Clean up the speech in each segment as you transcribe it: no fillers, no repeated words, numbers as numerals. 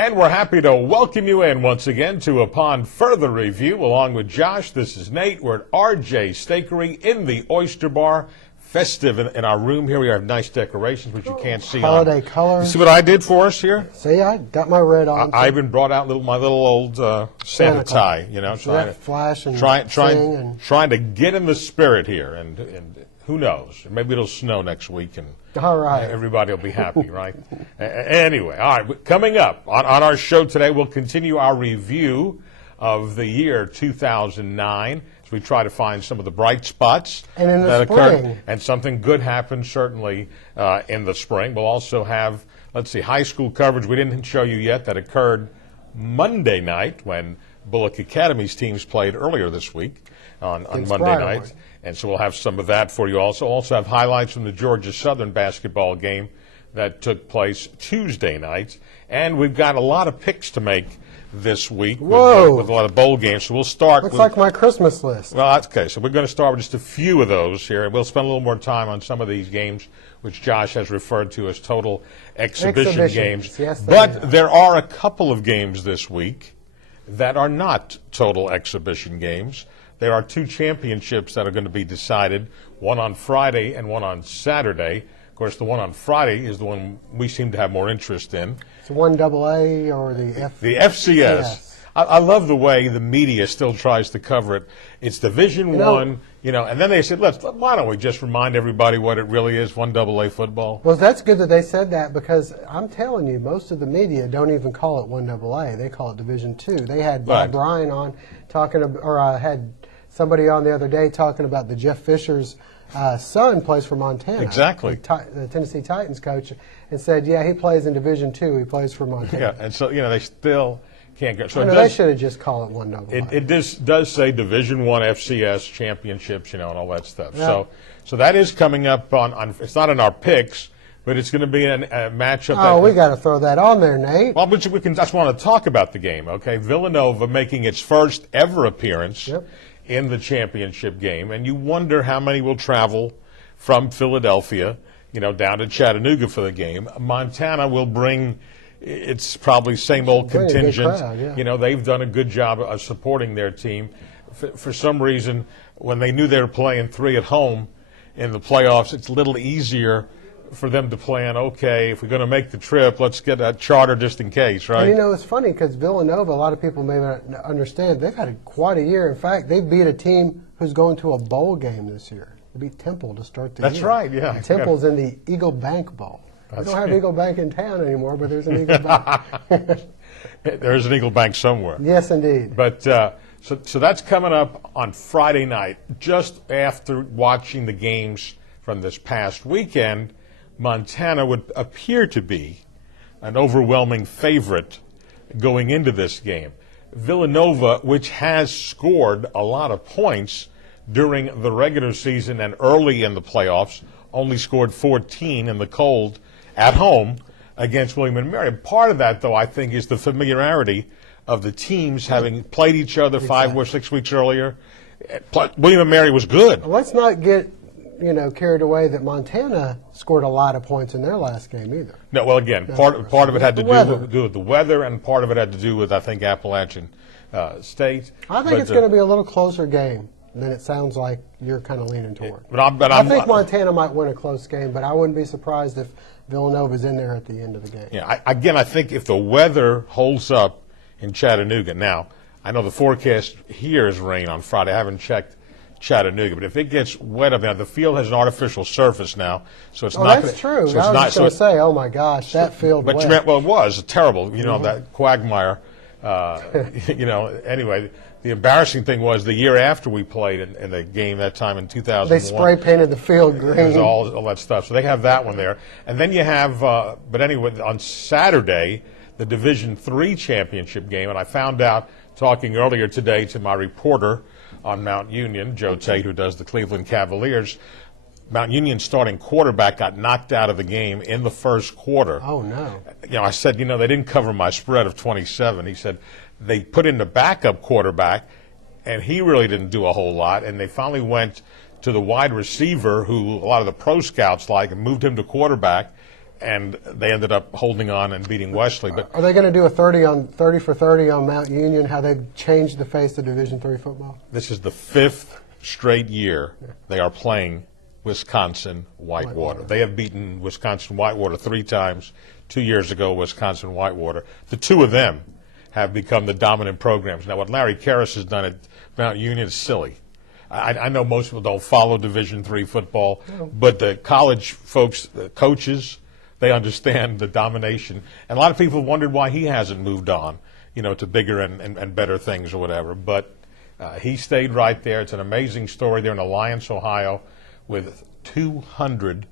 And we're happy to welcome you in once again to Upon Further Review. Along with Josh, this is Nate. We're at RJ Steakery in the Oyster Bar. Festive in our room here. We have nice decorations, which you can't see. Holiday colors. You see what I did for us here? See, I got my red on. I even brought out my little old Santa tie. You know, trying to flash and trying to get in the spirit here, and who knows? Maybe it'll snow next week, and all right, everybody will be happy, right? Anyway, all right. Coming up on our show today, we'll continue our review of the year 2009. We try to find some of the bright spots that occurred, and something good happened certainly in the spring. We'll also have, let's see, high school coverage we didn't show you yet that occurred Monday night when Bullock Academy's teams played earlier this week on Monday night. And so we'll have some of that for you also. Also have highlights from the Georgia Southern basketball game that took place Tuesday night. And we've got a lot of picks to make this week with a lot of bowl games. So we'll start. Looks like my Christmas list. Well, that's okay. So we're going to start with just a few of those here. And we'll spend a little more time on some of these games, which Josh has referred to as total exhibition games. Yes, but there are a couple of games this week that are not total exhibition games. There are two championships that are going to be decided, one on Friday and one on Saturday. Of course, the one on Friday is the one we seem to have more interest in. It's 1AA or the FCS. Yes. I love the way the media still tries to cover it. It's Division I, and then they said, why don't we just remind everybody what it really is, 1AA football? Well, that's good that they said that, because I'm telling you, most of the media don't even call it 1AA. They call it Division II. They had Bob Bryan on talking, had somebody on the other day talking about the Jeff Fisher's son plays for Montana. Exactly. The Tennessee Titans coach, and said, yeah, he plays in Division II. He plays for Montana. Yeah, and so, they still can't go. So they should have just called it 1AA. It does say Division I FCS championships, and all that stuff. Yeah. So that is coming up on it's not in our picks, but it's going to be a matchup. Oh, we got to throw that on there, Nate. Well, we can just want to talk about the game, okay? Villanova making its first ever appearance in the championship game, and you wonder how many will travel from Philadelphia, down to Chattanooga for the game. Montana will bring its probably same old contingent. Crowd, They've done a good job of supporting their team. For some reason, when they knew they were playing 3 at home in the playoffs, it's a little easier for them to plan, okay, if we're going to make the trip, let's get a charter just in case, right? And it's funny because Villanova, a lot of people may not understand, they've had quite a year. In fact, they beat a team who's going to a bowl game this year. They beat Temple to start the year. That's right, yeah. And Temple's in the Eagle Bank Bowl. We don't have Eagle Bank in town anymore, but there's an Eagle Bank. There's an Eagle Bank somewhere. Yes, indeed. But so that's coming up on Friday night, just after watching the games from this past weekend. Montana would appear to be an overwhelming favorite going into this game. Villanova, which has scored a lot of points during the regular season and early in the playoffs, only scored 14 in the cold at home against William & Mary. Part of that, though, I think, is the familiarity of the teams having played each other 5 or 6 weeks earlier. William & Mary was good. Let's not get carried away that Montana scored a lot of points in their last game either. No, well, again, part of it had to do with the weather, and part of it had to do with, I think, Appalachian State. I think it's going to be a little closer game than it sounds like you're kind of leaning toward. I think Montana might win a close game, but I wouldn't be surprised if Villanova's in there at the end of the game. Yeah, I think if the weather holds up in Chattanooga, now, I know the forecast here is rain on Friday. I haven't checked Chattanooga, but if it gets wet up there, the field has an artificial surface now, so it's not. That's true. So I was just going to say, oh my gosh, that field. But wet. Well, it was terrible. That quagmire. Anyway, the embarrassing thing was the year after we played in the game that time in 2001. They spray painted the field green. There's all that stuff. So they have that one there, and then you have. But anyway, on Saturday, the Division III championship game, and I found out talking earlier today to my reporter on Mount Union, Joe Tate, who does the Cleveland Cavaliers. Mount Union's starting quarterback got knocked out of the game in the first quarter. Oh, no. I said, they didn't cover my spread of 27. He said they put in the backup quarterback, and he really didn't do a whole lot. And they finally went to the wide receiver, who a lot of the pro scouts like, and moved him to quarterback. and they ended up holding on and beating Wesley. But are they going to do a 30 for 30 on Mount Union? How they've changed the face of Division III football? This is the 5th straight year they are playing Wisconsin Whitewater. They have beaten Wisconsin Whitewater 3 times. 2 years ago, Wisconsin Whitewater. The two of them have become the dominant programs. Now, what Larry Karras has done at Mount Union is silly. I know most people don't follow Division III football, but the college folks, the coaches, they understand the domination. And a lot of people wondered why he hasn't moved on, to bigger and better things or whatever. But he stayed right there. It's an amazing story. They're in Alliance, Ohio, with 200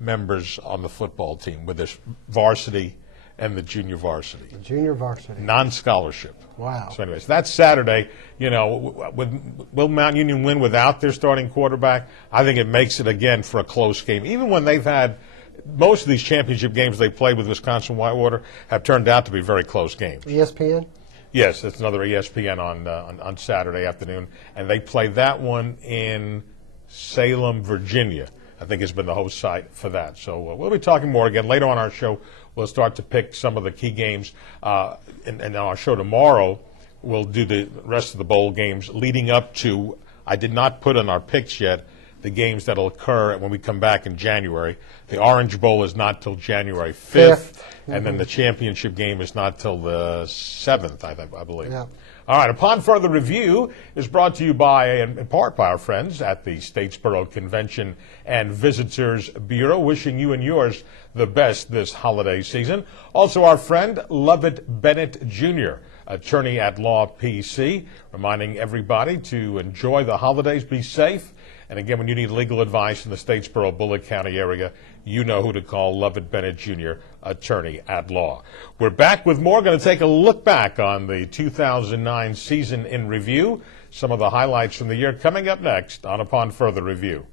members on the football team, with this varsity and the junior varsity. The junior varsity. Non-scholarship. Wow. So anyways, that's Saturday. Will Mount Union win without their starting quarterback? I think it makes it, again, for a close game. Even when they've had most of these championship games they played with Wisconsin Whitewater have turned out to be very close games. ESPN? Yes, it's another ESPN on Saturday afternoon. And they play that one in Salem, Virginia. I think has been the host site for that. So we'll be talking more again. Later on our show, we'll start to pick some of the key games. And on our show tomorrow, we'll do the rest of the bowl games leading up to, I did not put in our picks yet, the games that will occur when we come back in January. The Orange Bowl is not till January 5th, and then the championship game is not till the 7th, I believe. Yeah. All right, Upon Further Review is brought to you in part by our friends at the Statesboro Convention and Visitors Bureau, wishing you and yours the best this holiday season. Also our friend Lovett Bennett Jr., attorney at law PC, reminding everybody to enjoy the holidays, be safe. And again, when you need legal advice in the Statesboro, Bullitt County area, you know who to call, Lovett Bennett Jr., attorney at law. We're back with more. Going to take a look back on the 2009 season in review. Some of the highlights from the year coming up next on Upon Further Review.